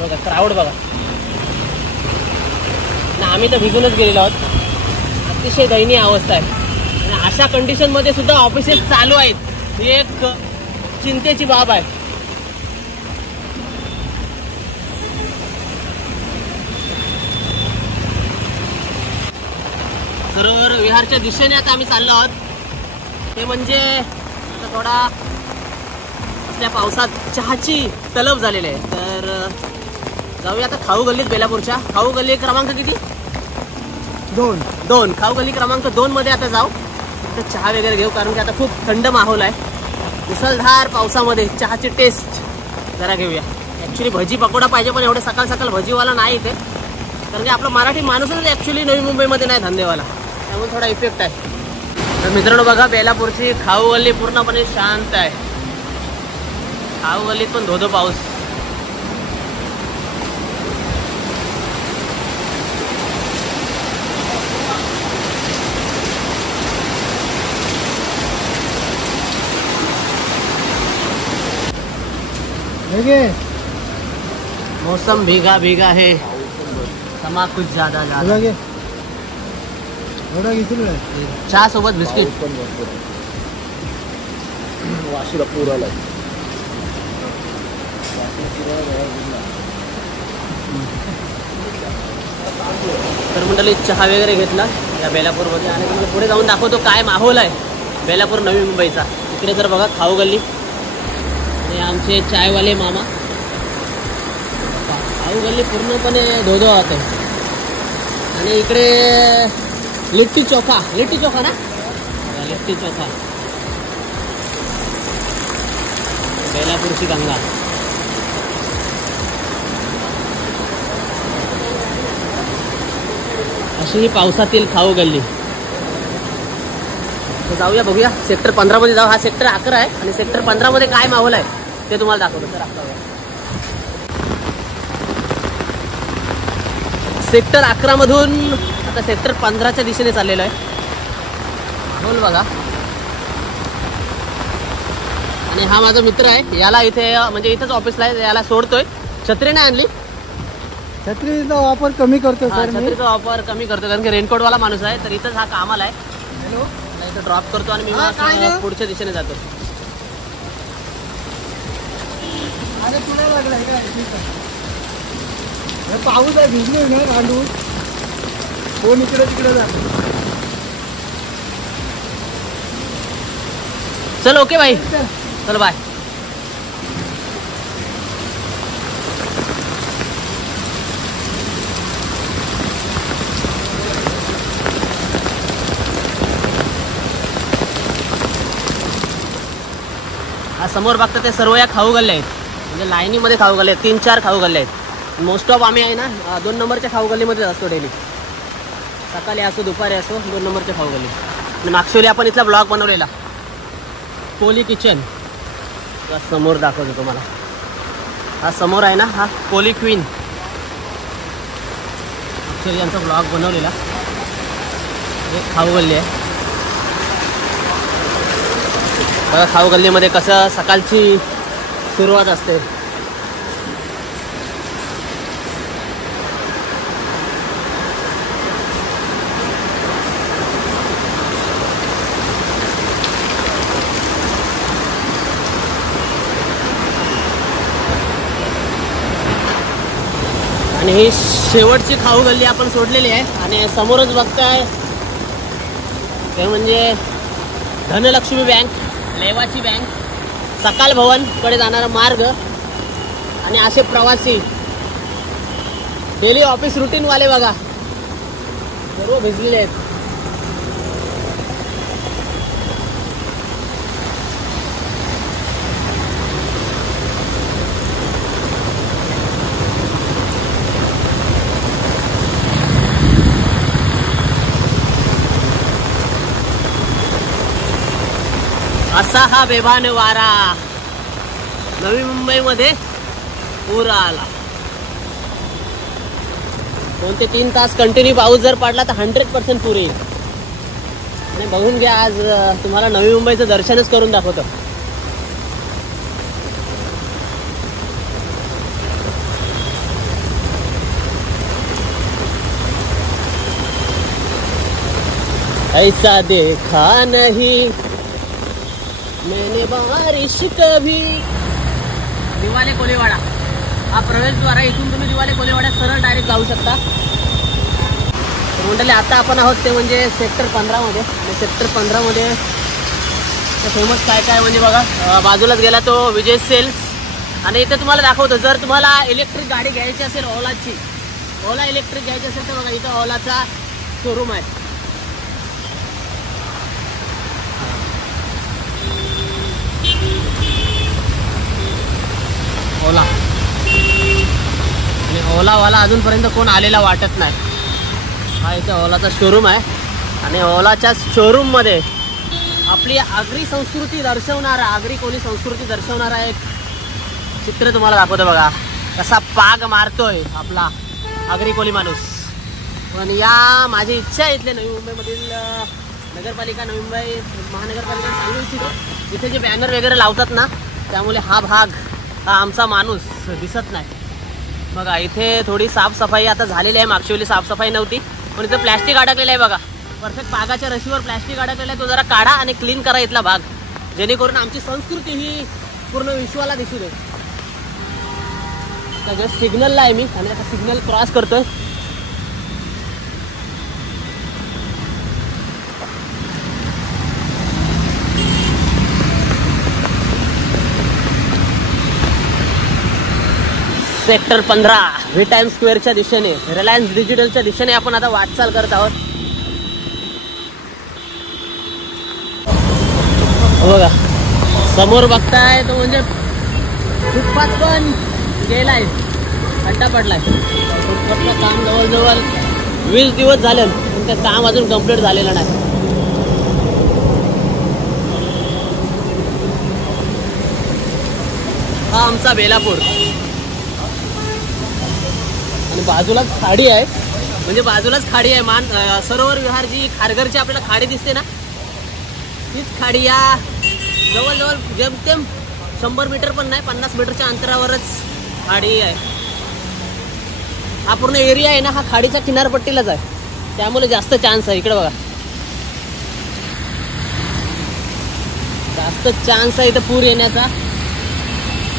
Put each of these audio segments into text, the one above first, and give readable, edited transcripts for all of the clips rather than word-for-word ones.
बघा क्राऊड बघा ना, आम्ही तर भिजूनच गेलेलो आहोत. अतिशय दयनीय अवस्था आहे आणि अशा कंडिशन मध्ये सुद्धा ऑफिसेस चालू आहेत, ही एक चिंतेची बाब आहे. सरोवर विहारच्या दिशेने आता आम्ही चाललो आहोत. ते म्हणजे आता थोडा त्या पावसात चहाची तलब झालेली आहे. तर जाऊया आता खाऊ गल्लीत, बेलापूरच्या खाऊ गल्ली क्रमांक किती? 2. खाऊ गल्ली क्रमांक 2 मध्ये आता जाऊ. तर चहा वगैरे घेऊ, कारण की आता खूप थंड माहोल आहे. मुसळधार पावसामध्ये चहाची टेस्ट जरा घेऊया. ॲक्च्युली भजी पकोडा पाहिजे, पण एवढे सकाळ सकाळ भजीवाला नाही इथे, कारण की आपला मराठी माणूसच ॲक्च्युली नवी मुंबईमध्ये नाही धंदेवाला, त्यामुळे थोडा इफेक्ट आहे. तर मित्रांनो बघा, बेलापूरची खाऊ गल्ली पूर्णपणे शांत आहे. खाऊ गल्लीत पण धोधो पाऊस. मौसम भीगा भीगा है, समा कुछ ज्यादा चहा सोबत बिस्किट. तर मंडळी चहा वगैरे घेतला या बेलापूरमध्ये आणि पुढे जाऊन दाखवतो काय माहोल आहे बेलापूर नवी मुंबईचा. इकडे तर बघा खाऊ गल्ली आणि आमचे चायवाले मामा. खाऊ गल्ली पूर्णपणे धोधो होते आणि इकडे लिट्टी चोखा ना, लिट्टी चोखा बेलापूरची गंगा. अशी ही पावसातील खाऊ गल्ली. तर जाऊया, बघूया सेक्टर 15 मध्ये जाऊ. हा सेक्टर 11 आहे आणि सेक्टर 15 मध्ये काय माहोल आहे ते तुम्हाला दाखवतो. तर सेक्टर 11 मधून आता सेक्टर 15च्या दिशेने चाललेलो आहे. माहोल बघा. आणि हा माझा मित्र आहे, याला इथे म्हणजे इथंच ऑफिसला आहे, याला सोडतोय. छत्री नाही आणली, छत्रीचा वापर कमी करतो सर. छत्रीचा वापर कमी करतो कारण की रेनकोटवाला माणूस आहे. तर इथंच हा कामाला आहे. हॅलो, इथं ड्रॉप करतो आणि मी पुढच्या दिशेने जातो. अरे तुला लागलाय काय? पाऊस आहे, भिजलोय ना गांडून. कोण इकडे तिकडे जातो. चल ओके भाई, चल बाय. हा समोर बघता ते सर्व या खाऊ गल्ल्या आहेत, म्हणजे लाईनीमध्ये खाऊ गल्ले आहेत. 3-4 खाऊ गल्ले आहेत. मोस्ट ऑफ आम्ही आहे ना 2 नंबरच्या खाऊ गल्लीमध्ये असतो डेली. सकाळी असो दुपारी असो 2 नंबरच्या खाऊ गल्ली. आणि मागच्या वेळी आपण इथला ब्लॉग बनवलेला कोली किचन, समोर दाखवतो तुम्हाला. हा समोर आहे ना, हा कोली क्वीन. ॲक्च्युली यांचा ब्लॉग बनवलेला. एक खाऊ गल्ली आहे बघा. खाऊ गल्लीमध्ये कसं सकाळची सुरुवात असते. आणि ही शेवटची खाऊ गल्ली आपण सोडलेली आहे. आणि समोरच बघताय ते म्हणजे धनलक्ष्मी बँक, लेवाची बँक, सकाल भवन कडे जाणारा मार्ग. आणि असे प्रवासी डेली ऑफिस रुटीन वाले बघा सर्व भिजलेले आहेत. असा हा बेभान वारा. नवी मुंबईमध्ये पूर आला. 2 ते 3 तास कंटिन्यू पाऊस जर पडला तर 100% पूर येईल. आणि बघून घ्या, आज तुम्हाला नवी मुंबईचं दर्शनच करून दाखवतो. ऐसा देखा नहीं मैंने बारिश कभी. दिवाले कोलीवाडा हा प्रवेशद्वार आहे. इथून तुम्ही दिवाले कोलीवाड्यात सरळ डायरेक्ट जाऊ शकता. तर मंडळी आता आपण आहोत ते म्हणजे सेक्टर 15 मध्ये. सेक्टर 15 मध्ये फेमस काय काय म्हणजे बघा, बाजूलाच गेला तो विजय सेल्स. आणि इथे तुम्हाला दाखवतो, जर तुम्हाला इलेक्ट्रिक गाडी घ्यायची असेल ओलाची, ओला इलेक्ट्रिक घ्यायची असेल तर बघा इथं ओलाचा शोरूम आहे. ओला आणि ओलावाला अजूनपर्यंत कोण आलेला वाटत नाही. हा इथं ओलाचा शोरूम आहे. आणि ओलाच्या शोरूममध्ये आपली आगरी संस्कृती दर्शवणारा, आगरी कोली संस्कृती दर्शवणारा एक चित्र तुम्हाला दाखवतो बघा. कसा पाग मारतोय आपला आगरी कोली माणूस. पण या माझी इच्छा आहे इथले नवी मुंबईमधील नगरपालिका, नवी मुंबई महानगरपालिका सांगू इच्छितो, इथे जे बॅनर वगैरे लावतात ना, त्यामुळे हा भाग, हा आमचा माणूस दिसत नाही. बघा इथे थोडी साफसफाई आता झालेली आहे. मागच्या वेळी साफसफाई नव्हती, पण इथं प्लॅस्टिक अडकलेलं आहे बघा. परफेक्ट पागाच्या रशीवर प्लॅस्टिक अडकलेलं आहे. तो जरा काढा आणि क्लीन करा इथला भाग, जेणेकरून आमची संस्कृती ही पूर्ण विश्वाला दिसू दे. आता जस्ट सिग्नलला आहे मी आणि आता सिग्नल क्रॉस करतोय. सेक्टर 15 व्ही टाइम स्क्वेअरच्या दिशेने, रिलायन्स डिजिटलच्या दिशेने आपण आता वाटचाल करत आहोत. बघा समोर बघताय तो म्हणजे फुटपाथ पण गेलाय, खड्डा पडलाय. फुटपाथचं काम जवळजवळ 20 दिवस झाले, पण ते काम अजून कम्प्लीट झालेलं नाही. हा आमचा बेलापूर आणि बाजूलाच खाडी आहे. म्हणजे बाजूलाच खाडी आहे. सरोवर विहार जी खारघरची आपल्याला खाडी दिसते ना, हीच खाडी या जवळजवळ जेमतेम 100 मीटर पण नाही, 50 मीटरच्या अंतरावरच खाडी आहे. हा पूर्ण एरिया आहे ना, हा खाडीच्या किनारपट्टीलाच आहे, त्यामुळे जास्त चान्स आहे. इकडे बघा जास्त चान्स आहे इथं पूर येण्याचा.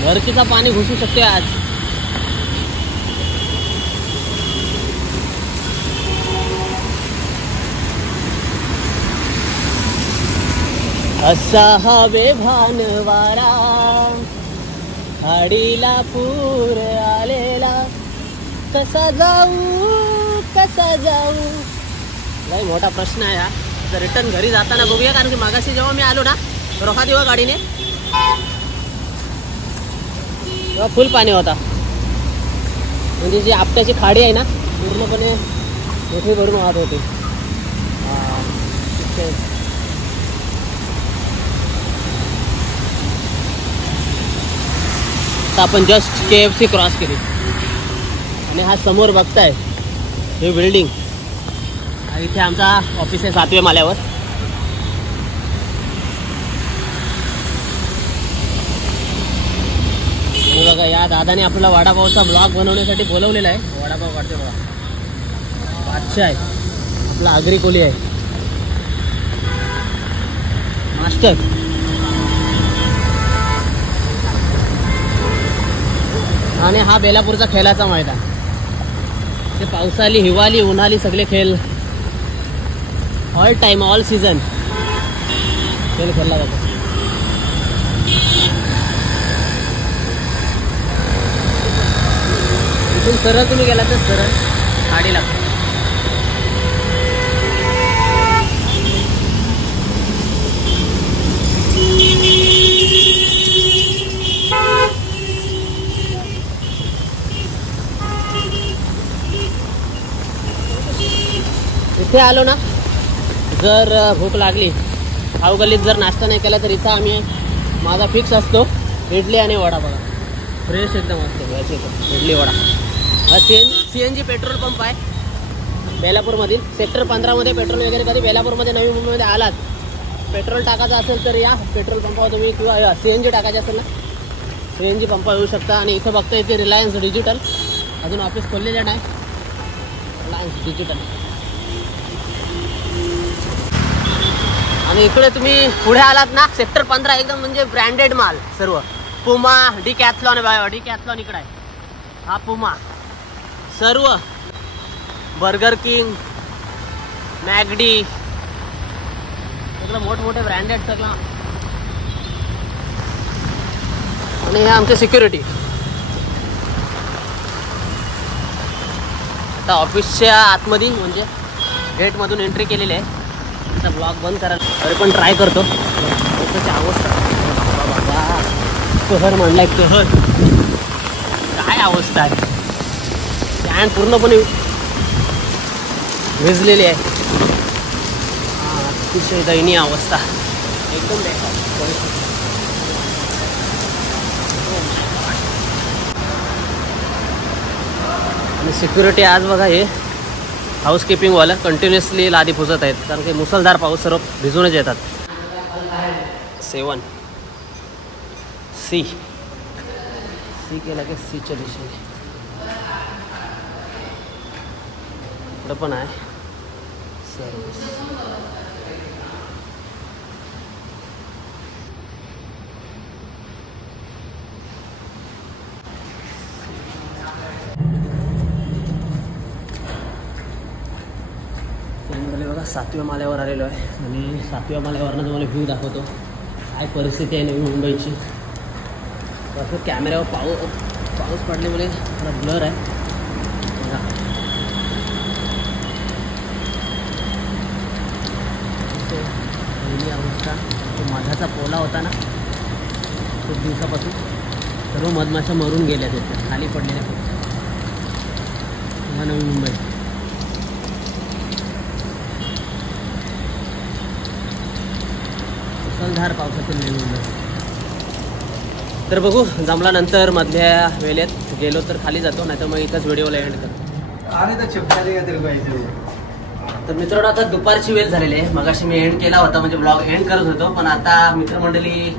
भरतीचा पाणी घुसू शकते आज. असा हवे भानवारा, खाडीला पूर आलेला, कसा जाऊ कसा जाऊ. लय मोठा प्रश्न आहे हा. तर रिटर्न घरी जाताना बघूया, कारण की मागाशी जेव्हा मी आलो ना रोखा देवा गाडीने, तेव्हा फुल पाणी होता. म्हणजे जी आपट्याची खाडी आहे ना, पूर्णपणे मोठी भरून वाहत होती. आता आपण जस्ट KFC क्रॉस केली आणि हा समोर बघताय हे बिल्डिंग, इथे आमचा ऑफिस आहे 7व्या माल्यावर. बघा या दादाने आपल्याला वडापावचा ब्लॉग बनवण्यासाठी बोलवलेला आहे. वडापाव काढते बघा, बादशाह आहे आपला, आगरी कोली आहे, मास्टर. आणि हा बेलापूरचा खेळाचा मैदान. ते पावसाली, हिवाली, उन्हाळी सगळे खेळ ऑल टाइम, ऑल सीझन खेळ खेळला जातो. इथून सरळ तुम्ही गेला तर सरळ खाडी लागतो. इथे आलो ना, जर भूक लागली, खाऊ गल्लीत जर नाश्ता नाही केला तर इथं आम्ही, माझा फिक्स असतो इडली आणि वडा. बघा फ्रेश एकदम असतो याची इडली वडा. हा CNG पेट्रोल पंप आहे बेलापूरमधील. सेक्टर 15 मध्ये पेट्रोल वगैरे कधी बेलापूरमध्ये, नवी मुंबईमध्ये आलात, पेट्रोल टाकायचं असेल तर या पेट्रोल पंपावर तुम्ही, किंवा CNG टाकायचं असेल ना, CNG पंपावर येऊ शकता. आणि इथं बघता इथे रिलायन्स डिजिटल, अजून ऑफिस खोललेलं नाही, रिलायन्स डिजिटल. आणि इकडे तुम्ही पुढे आलात ना सेक्टर 15 एकदम म्हणजे ब्रँडेड माल सर्व. पुमा, डिकॅथलॉन इकडे आहे. हा पुमा सर्व, बर्गर किंग, मॅगडी, सगळं मोठमोठे ब्रँडेड सगळं. आणि हे आमचे सिक्युरिटी. आता ऑफिसच्या आतमध्ये म्हणजे गेटमधून एंट्री केलेली आहे. आता ब्लॉग बंद करायला तरी पण ट्राय करतो. त्याची अवस्था बाबा, कहर म्हणलाय कहर. काय अवस्था आहे, कॅन पूर्णपणे भिजलेली आहे. अतिशय दयनीय अवस्था, एकदम बेकार. आणि सिक्युरिटी आज बघा हे हाऊसकीपिंगवालं कंटिन्युअसली लादी पुसत आहेत, कारण की मुसळधार पाऊस सर्व भिजूनच येतात. 7 सी केलं की सीच्या दिशेने इकडं पण आहे सर्विस. बघा 7व्या माल्यावर आलेलो आहे आणि 7व्या माल्यावरनं तुम्हाला व्ह्यू दाखवतो. काय परिस्थिती आहे नवी मुंबईची. तसं कॅमेऱ्यावर पाऊस पडल्यामुळे थोडा ब्लर आहे. बघा पहिली अवस्था. तो मधाचा पोला होता ना खूप दिवसापासून, सर्व मधमाशा मरून गेल्या होत्या, खाली पडलेल्या. नवी मुंबई मुसळधार पावसातील नवी मुंबई. तर बघू जमल्यानंतर मधल्या वेळेत गेलो तर खाली जातो, नाही तर मग इथंच व्हिडिओला एंड करतो. तर मित्रांनो आता दुपारची वेळ झालेली आहे. मगाशी मी एंड केला होता, म्हणजे ब्लॉग एंड करत होतो, पण आता मित्रमंडळी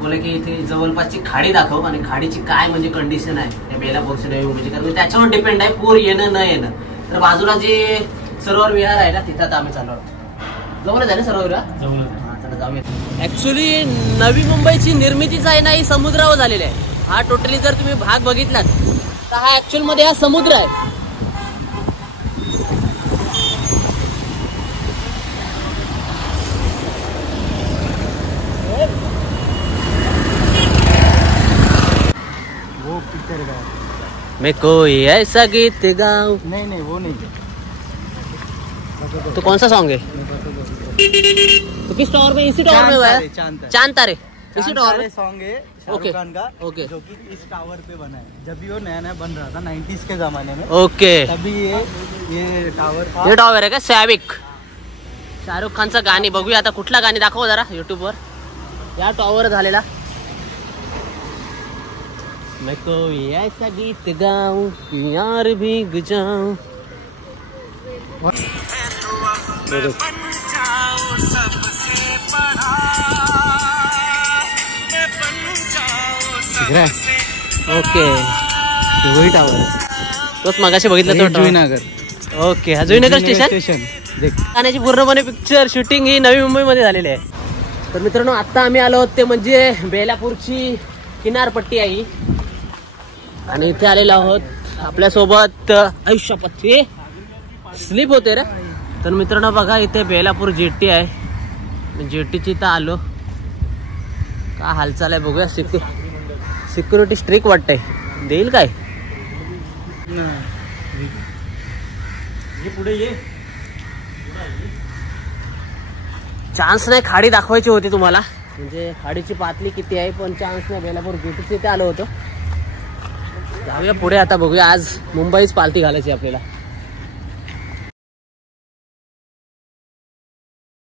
बोले की इथे जवळपासची खाडी दाखव. आणि खाडीची काय म्हणजे कंडिशन आहे त्या बेलापूरची नवी मुंबईची, कारण त्याच्यावर डिपेंड आहे पूर येणं न येणं. तर बाजूला जे सरोवर विहार आहे ना तिथं आता आम्ही चाललो आहोत. जवळच आहे ना सरोवर विहार? जाऊया. ऍक्च्युली नवी मुंबईची निर्मितीच आहे ना ही समुद्रावर झालेली आहे. हा टोटली जर तुम्ही भाग बघितलात तर हा ऍक्च्युअल मध्ये हा समुद्र आहे. वो पिक्चर का मैं कोई ऐसा गीत गाऊं. नहीं वो नहीं. तो कौन सा सॉन्ग है? तो किस टावर में? इसी टावर में हुआ है चांद तारे. इसी टावर में सॉन्ग है शाहरुख खान का. ओके. जो कि इस टावर पे बना है. जब भी वो नया बन रहा था 90s के जमाने में. ओके. तभी ये टावर था. ये टावर है का सॅविक? शाहरुख खानचं गाणी बघूया आता. कुठला गाणी दाखव जरा युट्यूबवर. या टावर झालेला. मैं कोई ऐसा गीत गाऊं यार भीग जाऊं. ओके वही टावर तोच मगाशी बघितलं तो जुईनगर. ओके हा जुईनगर स्टेशन. गाण्याची पूर्णपणे पिक्चर शूटिंग ही नवी मुंबईमध्ये झालेली आहे. तर मित्रांनो आता आम्ही आलो आहोत ते म्हणजे बेलापूरची किनारपट्टी आहे आणि इथे आलेलो आहोत. आपल्यासोबत आयुष्यपत्ती स्लिप होते रे. तर मित्रांनो बघा इथे बेलापूर जेट्टी आहे. जेट्टीची इथं आलो. का हालचाल आहे बघूया. सिक्युरिटी स्ट्रिक्ट वाटतंय. देईल काय? पुढे ये. चान्स नाही. खाडी दाखवायची होती तुम्हाला, म्हणजे खाडीची पातळी किती आहे, पण चान्स नाही. बेलापूर जेट्टीचे इथे आलो होतो. जाऊया पुढे आता बघूया. आज मुंबईच पालथी घालायची आपल्याला.